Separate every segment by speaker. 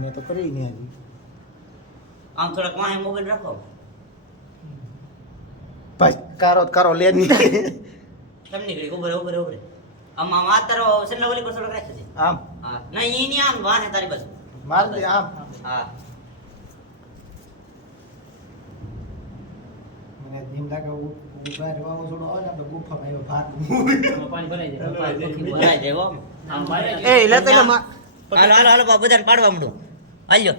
Speaker 1: मैं तो कर तो ही नहीं अभी
Speaker 2: आंकड़ा कहाँ है मोबाइल रखो
Speaker 1: बस करो करो ले नहीं
Speaker 2: तब निकले को बड़े बड़े बड़े अब मामा तेरे उसे नवली पर सोलह रहते थे आम आ, नहीं निया, नहीं आम वहाँ है तारी बस
Speaker 1: मार दे आम हाँ मैं दिन तक वो ऊपर वो वो सोलह और जब तो गुप्त में वो भाग
Speaker 2: पानी पड़े जाए पानी पड़े जाए वो हम
Speaker 1: पानी ए लेते हैं मार
Speaker 2: ஆளு ஆளு ஆளு பாப்பு தான் பாட பாம்பிடுவோம் ஐயோ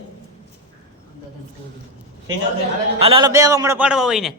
Speaker 2: ஆளு ஆளு பேவாமட பாட பாவையினே